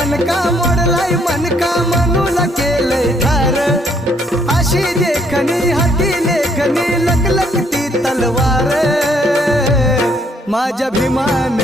दणका मोडलाय मनका मनूला केलंय ठार अशी देखणी हाती लेखणी लकलकती तलवार माझ्या भीमान